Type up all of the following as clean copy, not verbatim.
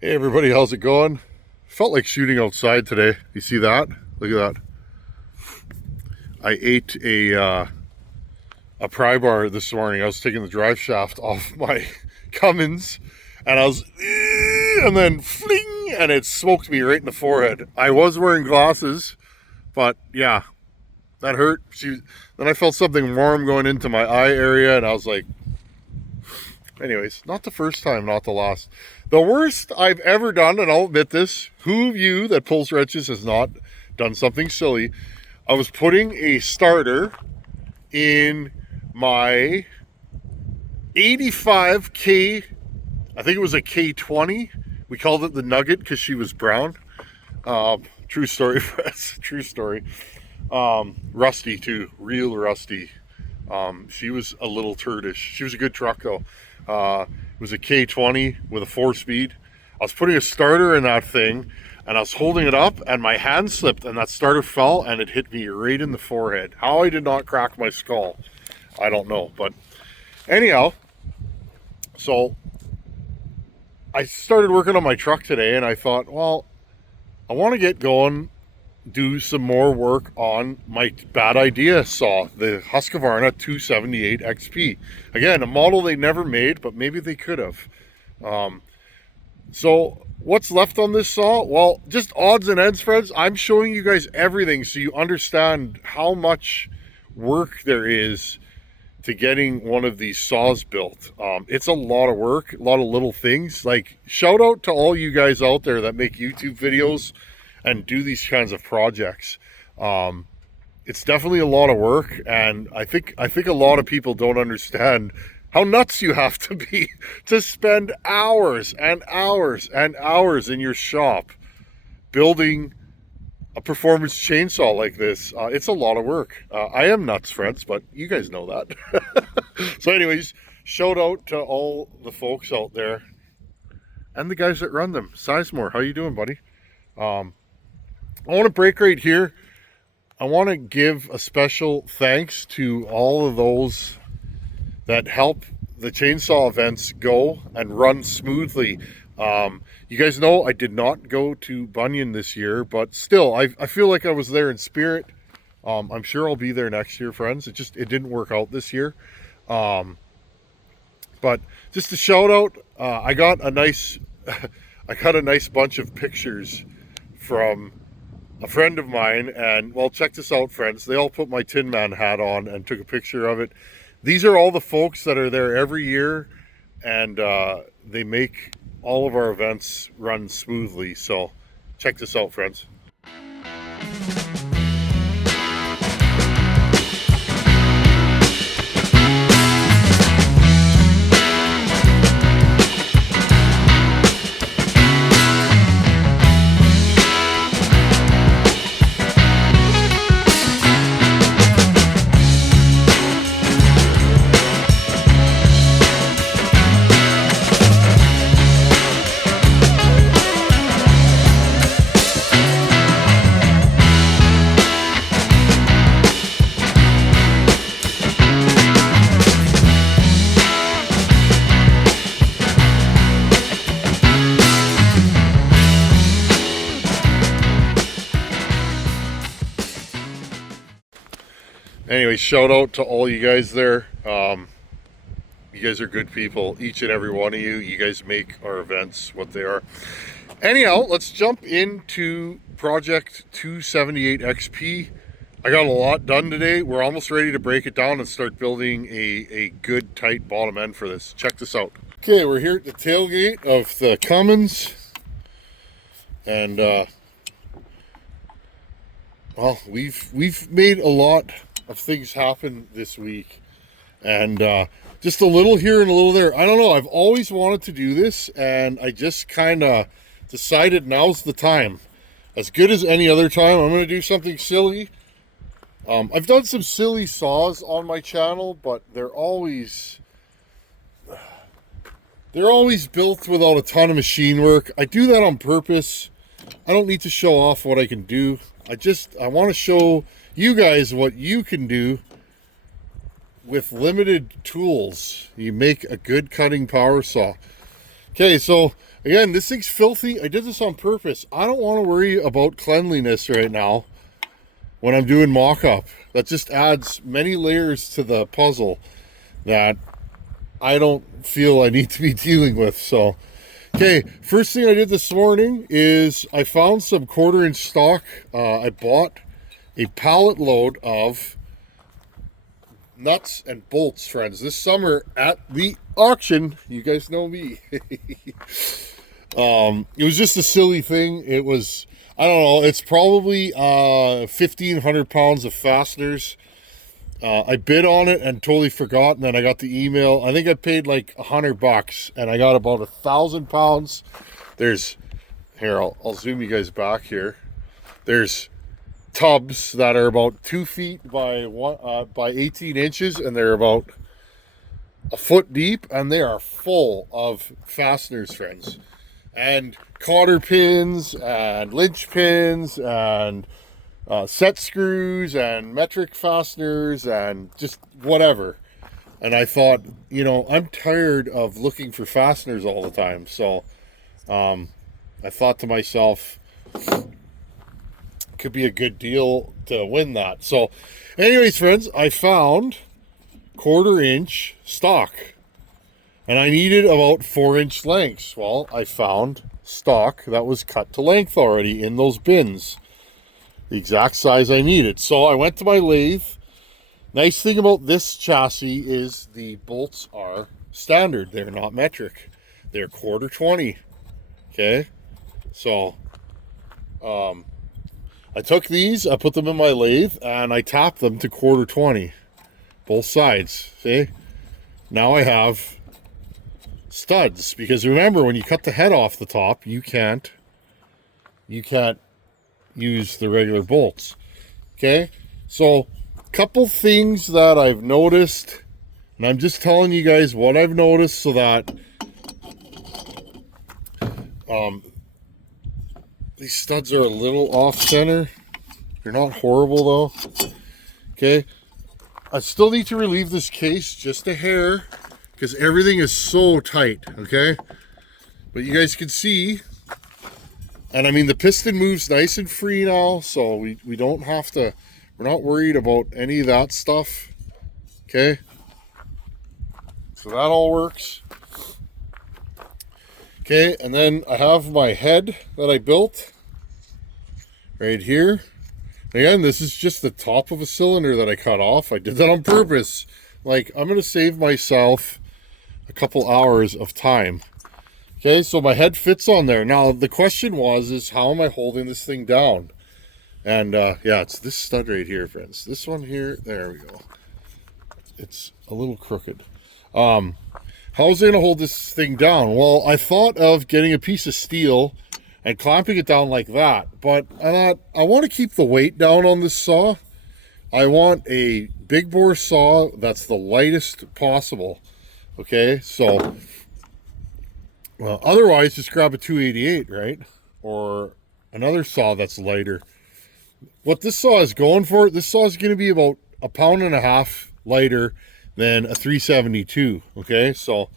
Hey everybody, how's it going? Felt like shooting outside today. You see that? Look at that. I ate a pry bar this morning. I was taking the drive shaft off my Cummins, and and then fling, and it smoked me right in the forehead. I was wearing glasses, but yeah, that hurt. Then I felt something warm going into my eye area, and I was like, anyways, not the first time, not the last. The worst I've ever done, and I'll admit this, who of you that pulls wrenches has not done something silly? I was putting a starter in my 85K, I think it was a K20. We called it the Nugget because she was brown. True story, friends. True story. Rusty too, real rusty. She was a little turdish. She was a good truck though. It was a K20 with a 4-speed. I was putting a starter in that thing, and I was holding it up, and my hand slipped, and that starter fell, and it hit me right in the forehead. How I did not crack my skull, I don't know. But anyhow, so I started working on my truck today, and I thought, well, I want to get going, do some more work on my bad idea saw, the Husqvarna 278 XP. Again, a model they never made, but maybe they could have. So what's left on this saw? Well, just odds and ends, friends. I'm showing you guys everything so you understand how much work there is to getting one of these saws built. It's a lot of work, a lot of little things. Like, shout out to all you guys out there that make YouTube videos and do these kinds of projects. It's definitely a lot of work, and I think a lot of people don't understand how nuts you have to be to spend hours and hours and hours in your shop building a performance chainsaw like this. It's a lot of work. I am nuts, friends, but you guys know that. So anyways, shout out to all the folks out there and the guys that run them. Sizemore, how you doing, buddy? I want to break right here. I want to give a special thanks to all of those that help the chainsaw events go and run smoothly. You guys know I did not go to Bunyan this year, but still, I feel like I was there in spirit. I'm sure I'll be there next year, friends. It didn't work out this year. But just a shout out, I got a nice bunch of pictures from a friend of mine, and well, check this out, friends. They all put my Tin Man hat on and took a picture of it. These are all the folks that are there every year, and they make all of our events run smoothly. So check this out, friends. Anyway, shout out to all you guys there. You guys are good people, each and every one of you. You guys make our events what they are. Anyhow, let's jump into Project 278 XP. I got a lot done today. We're almost ready to break it down and start building a good, tight bottom end for this. Check this out. Okay, we're here at the tailgate of the Cummins. And, well, we've made a lot of things happen this week, and just a little here and a little there. I don't know, I've always wanted to do this, and I just kind of decided now's the time. As good as any other time, I'm going to do something silly. I've done some silly saws on my channel, but they're always built without a ton of machine work. I do that on purpose. I don't need to show off what I can do. I want to show you guys what you can do with limited tools. You make a good cutting power saw. Okay, so Again, this thing's filthy. I did this on purpose. I don't want to worry about cleanliness right now when I'm doing mock-up. That just adds many layers to the puzzle that I don't feel I need to be dealing with. So, okay, first thing I did this morning is I found some 1/4 inch stock. I bought a pallet load of nuts and bolts, friends, this summer at the auction. You guys know me. It was just a silly thing. It was, I don't know, it's probably 1,500 pounds of fasteners. I bid on it and totally forgot, and then I got the email. I think I paid like $100 and I got about 1,000 pounds. There's, here, I'll zoom you guys back here. There's tubs that are about 2 feet by 18 inches, and they're about a foot deep, and they are full of fasteners, friends, and cotter pins and linch pins and set screws and metric fasteners and just whatever. And I thought, you know, I'm tired of looking for fasteners all the time, so I thought to myself, could be a good deal to win that. So anyways, friends, I found 1/4 inch stock, and I needed about 4-inch lengths. Well, I found stock that was cut to length already in those bins, the exact size I needed. So I went to my lathe. Nice thing about this chassis is the bolts are standard. They're not metric. They're 1/4 20. Okay, so I took these, I put them in my lathe, and I tapped them to 1/4 20, both sides. See, now I have studs, because remember, when you cut the head off the top, you can't use the regular bolts. Okay, so a couple things that I've noticed, and I'm just telling you guys what I've noticed so that these studs are a little off center. They're not horrible though. Okay, I still need to relieve this case just a hair because everything is so tight. Okay, but you guys can see, and I mean the piston moves nice and free now, so we don't have to, we're not worried about any of that stuff. Okay, so that all works. Okay, and then I have my head that I built right here. Again, this is just the top of a cylinder that I cut off. I did that on purpose. Like, I'm going to save myself a couple hours of time. Okay, so my head fits on there. Now, the question is how am I holding this thing down? And yeah, it's this stud right here, friends. This one here, there we go. It's a little crooked. How's I going to hold this thing down? Well, I thought of getting a piece of steel and clamping it down like that. But I thought, I want to keep the weight down on this saw. I want a big bore saw that's the lightest possible. Okay, so well, otherwise just grab a 288, right? Or another saw that's lighter. What this saw is going for, this saw is going to be about 1.5 pounds lighter than a 372. Okay, so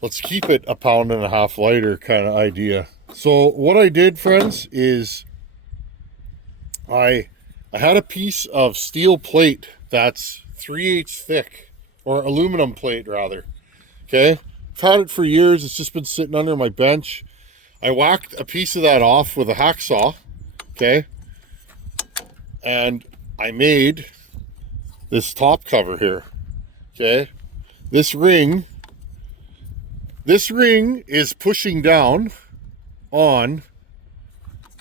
let's keep it 1.5 pounds lighter kind of idea. So what I did, friends, is I had a piece of steel plate that's 3/8 thick, or aluminum plate rather. Okay, I've had it for years. It's just been sitting under my bench. I whacked a piece of that off with a hacksaw. Okay, and I made this top cover here. Okay, this ring is pushing down on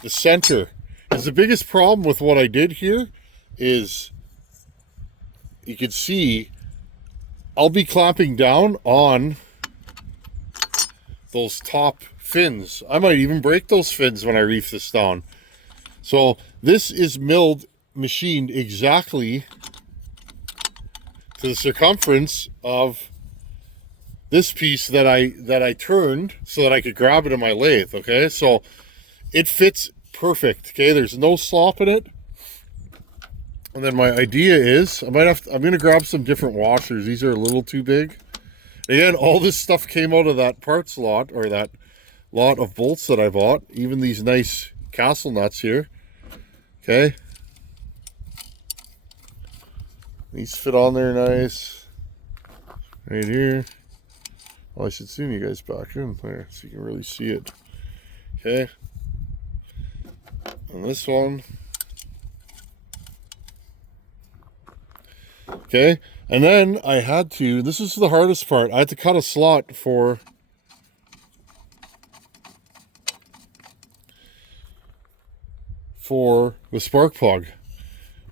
the center. Because the biggest problem with what I did here is, you can see I'll be clamping down on those top fins. I might even break those fins when I reef this down. So this is machined exactly to the circumference of this piece that I turned so that I could grab it in my lathe. Okay, so it fits perfect. Okay, there's no slop in it. And then my idea is I'm gonna grab some different washers. These are a little too big, Again, all this stuff came out of that parts lot, or that lot of bolts that I bought. Even these nice castle nuts here. Okay. These fit on there nice. Right here. Well, I should zoom you guys back in there so you can really see it. Okay. And this one. Okay. And then I had to, this is the hardest part, I had to cut a slot for the spark plug.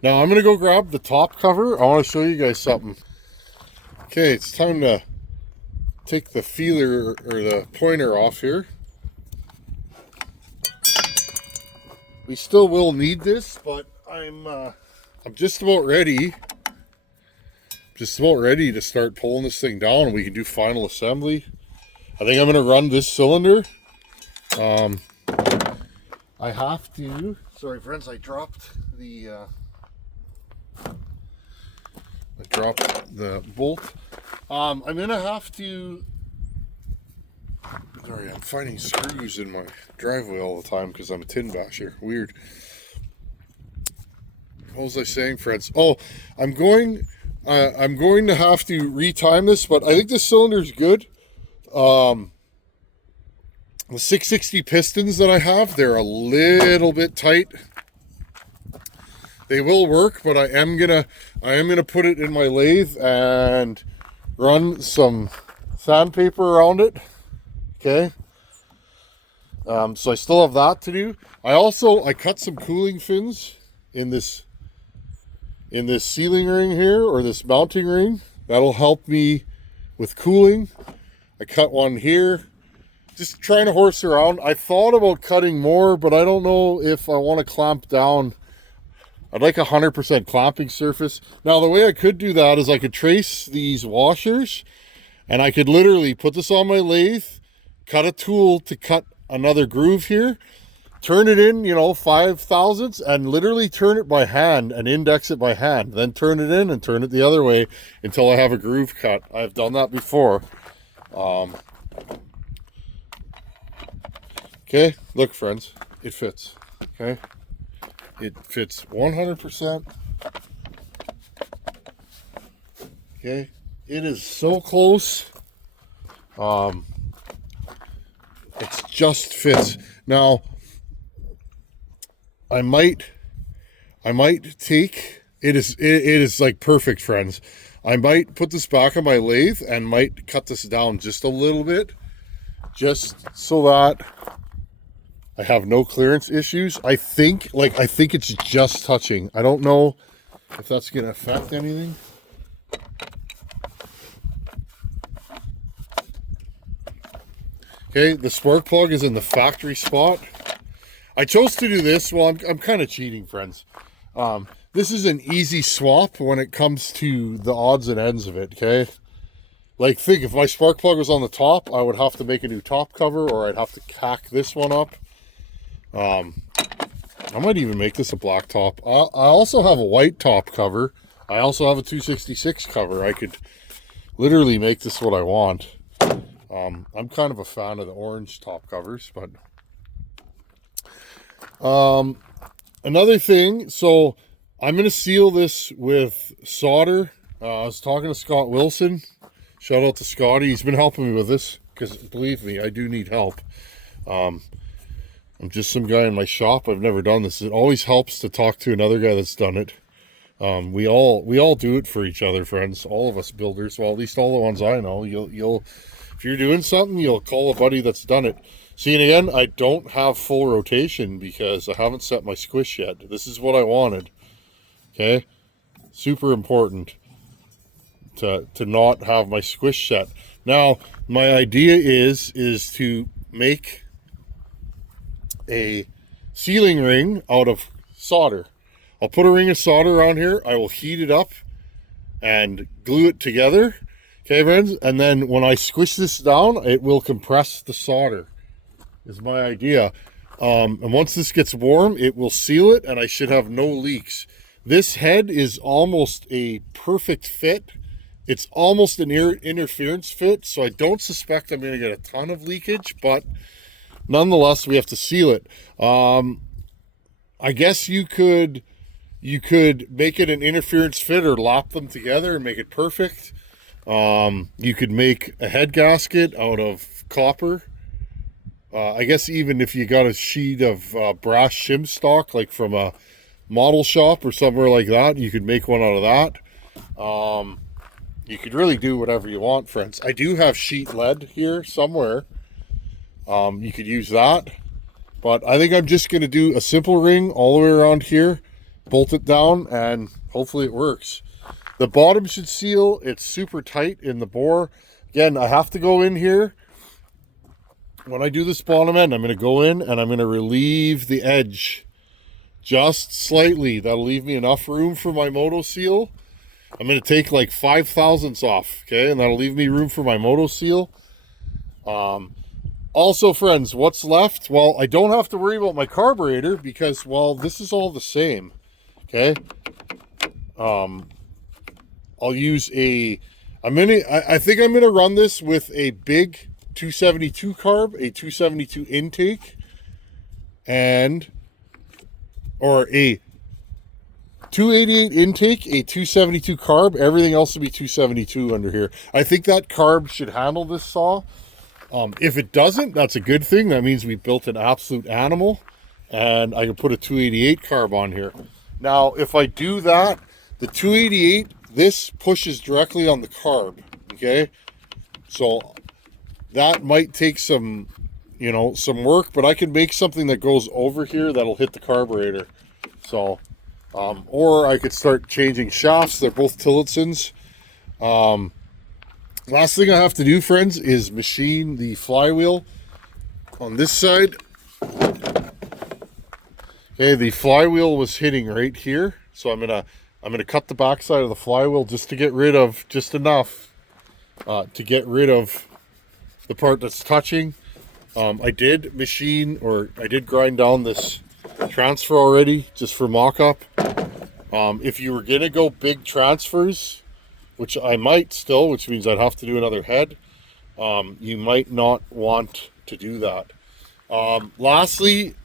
Now I'm going to go grab the top cover. I want to show you guys something. Okay, it's time to take the feeler or the pointer off here. We still will need this, but I'm just about ready. Just about ready to start pulling this thing down and we can do final assembly. I think I'm going to run this cylinder. I have to, sorry friends, I dropped the bolt. I'm going to have to, sorry, I'm finding screws in my driveway all the time because I'm a tin basher. Weird. What was I saying, friends? Oh, I'm going to have to retime this, but I think this cylinder is good. The 660 pistons that I have, they're a little bit tight. They will work, but I am gonna put it in my lathe and run some sandpaper around it. Okay. So I still have that to do. I cut some cooling fins in this sealing ring here, or this mounting ring. That'll help me with cooling. I cut one here. Just trying to horse around. I thought about cutting more, but I don't know if I want to clamp down. I'd like 100% clamping surface. Now, the way I could do that is I could trace these washers, and I could literally put this on my lathe, cut a tool to cut another groove here, turn it in, 5 thousandths, and literally turn it by hand and index it by hand. Then turn it in and turn it the other way until I have a groove cut. I've done that before. Okay, look friends, it fits. Okay, it fits 100%. Okay, it is so close. It just fits. Now, I might take it is like perfect, friends. I might put this back on my lathe and might cut this down just a little bit, just so that I have no clearance issues. I think it's just touching. I don't know if that's going to affect anything. Okay, the spark plug is in the factory spot. I chose to do this. Well, I'm kind of cheating, friends. This is an easy swap when it comes to the odds and ends of it, okay? Like, think, if my spark plug was on the top, I would have to make a new top cover, or I'd have to hack this one up. I might even make this a black top. I also have a white top cover. I also have a 266 cover. I could literally make this what I want. I'm kind of a fan of the orange top covers, but another thing, so I'm going to seal this with solder. I was talking to Scott Wilson. Shout out to Scotty. He's been helping me with this because, believe me, I do need help. I'm just some guy in my shop. I've never done this. It always helps to talk to another guy that's done it. We all do it for each other, friends. All of us builders. Well, at least all the ones I know. You'll if you're doing something, you'll call a buddy that's done it. See, and again, I don't have full rotation because I haven't set my squish yet. This is what I wanted. Okay, super important to not have my squish set. Now, my idea is to make a sealing ring out of solder. I'll put a ring of solder around here. I will heat it up and glue it together. Okay, friends? And then when I squish this down, it will compress the solder, is my idea. And once this gets warm, it will seal it, and I should have no leaks. This head is almost a perfect fit It's almost an interference fit, so I don't suspect I'm going to get a ton of leakage, but nonetheless, we have to seal it. I guess you could make it an interference fit or lap them together and make it perfect. You could make a head gasket out of copper. I guess even if you got a sheet of brass shim stock, like from a model shop or somewhere like that, you could make one out of that. You could really do whatever you want, friends. I do have sheet lead here somewhere. You could use that. But I think I'm just going to do a simple ring all the way around here, bolt it down, and hopefully it works. The bottom should seal. It's super tight in the bore. Again, I have to go in here. When I do this bottom end, I'm going to go in and I'm going to relieve the edge just slightly. That'll leave me enough room for my moto seal. I'm going to take like 5 thousandths off, okay? And that'll leave me room for my moto seal. Also, friends, what's left? Well, I don't have to worry about my carburetor because, well, this is all the same, okay? I'll use I think I'm going to run this with a big 272 carb, a 272 intake, or a 288 intake, a 272 carb. Everything else will be 272 under here. I think that carb should handle this saw. If it doesn't, that's a good thing. That means we built an absolute animal, and I can put a 288 carb on here. Now, if I do that, the 288, this pushes directly on the carb, okay? So that might take some work, but I can make something that goes over here that'll hit the carburetor. So, or I could start changing shafts. They're both Tillotsons. Last thing I have to do, friends, is machine the flywheel on this side. Okay, the flywheel was hitting right here, so I'm gonna cut the backside of the flywheel just to get rid of just enough to get rid of the part that's touching. I did grind down this transfer already just for mock-up. If you were gonna go big transfers, which I might still, which means I'd have to do another head, you might not want to do that. Lastly,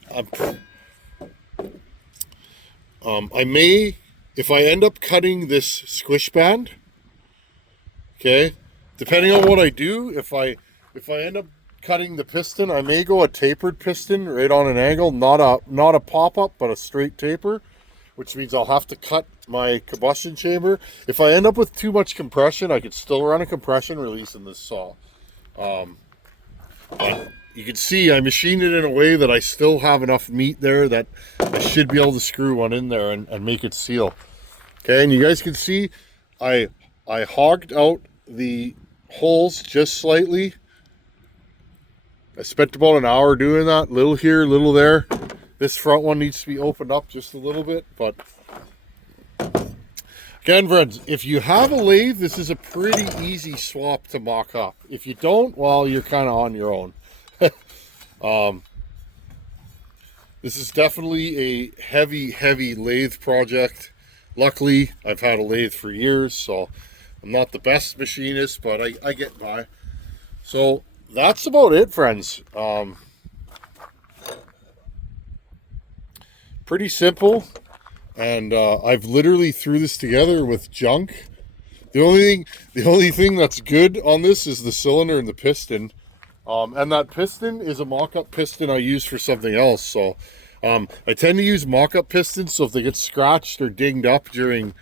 I may, if I end up cutting this squish band, okay, depending on what I do, if I end up cutting the piston, I may go a tapered piston right on an angle, not a pop-up, but a straight taper, which means I'll have to cut my combustion chamber. If I end up with too much compression, I could still run a compression release in this saw. But you can see I machined it in a way that I still have enough meat there that I should be able to screw one in there and make it seal. Okay, and you guys can see I hogged out the holes just slightly. I spent about an hour doing that, little here, little there. This front one needs to be opened up just a little bit, but again, friends, if you have a lathe, this is a pretty easy swap to mock up. If you don't, well, you're kind of on your own. This is definitely a heavy lathe project. Luckily, I've had a lathe for years, so I'm not the best machinist, but I get by. So that's about it, friends. Pretty simple, and I've literally threw this together with junk. The only thing that's good on this is the cylinder and the piston, and that piston is a mock-up piston I use for something else. So I tend to use mock-up pistons, so if they get scratched or dinged up during,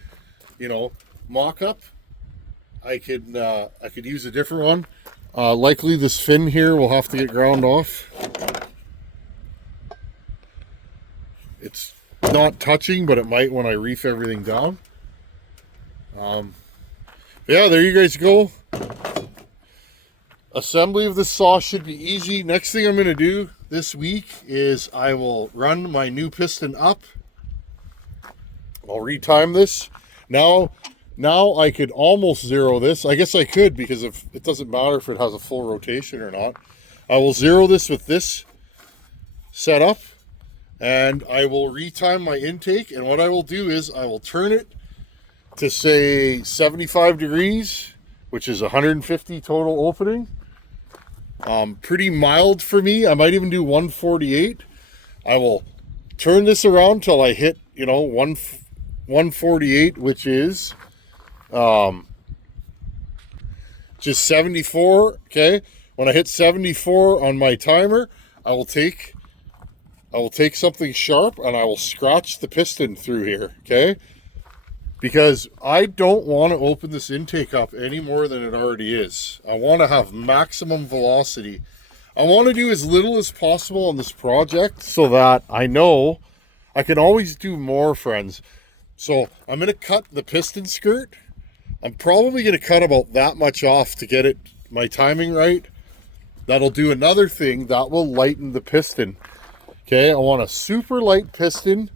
mock-up, I could use a different one. Likely this fin here will have to get ground off. It's not touching, but it might when I reef everything down. Yeah, there you guys go. Assembly of this saw should be easy. Next thing I'm going to do this week is I will run my new piston up. I'll retime this. Now I could almost zero this. I guess I could, because if it doesn't matter if it has a full rotation or not. I will zero this with this setup, and I will retime my intake. And what I will do is I will turn it to say 75 degrees, which is 150 total opening. Pretty mild for me. I might even do 148. I will turn this around till I hit, 148, which is just 74. Okay, when I hit 74 on my timer, I will take something sharp and I will scratch the piston through here. Okay, because I don't want to open this intake up any more than it already is. I want to have maximum velocity. I want to do as little as possible on this project so that I know I can always do more, friends. So I'm going to cut the piston skirt. I'm probably going to cut about that much off to get my timing right. That'll do another thing. That will lighten the piston. Okay, I want a super light piston.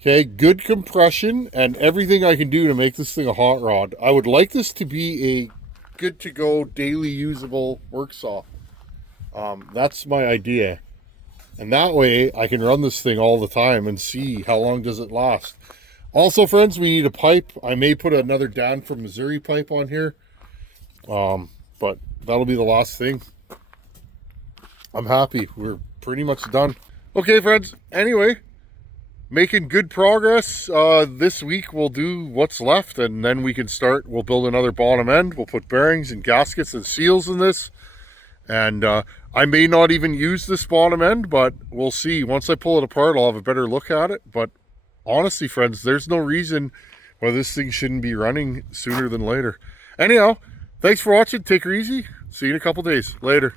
Okay, good compression and everything I can do to make this thing a hot rod. I would like this to be a good to go daily usable work saw. That's my idea. And that way I can run this thing all the time and see how long does it last. Also, friends, we need a pipe. I may put another Dan from Missouri pipe on here. But that'll be the last thing. I'm happy. We're pretty much done. Okay, friends. Anyway, making good progress. This week we'll do what's left and then we can start. We'll build another bottom end. We'll put bearings and gaskets and seals in this. And I may not even use this bottom end, but we'll see. Once I pull it apart, I'll have a better look at it. But honestly, friends, there's no reason why this thing shouldn't be running sooner than later. Anyhow, thanks for watching. Take her easy. See you in a couple days. Later.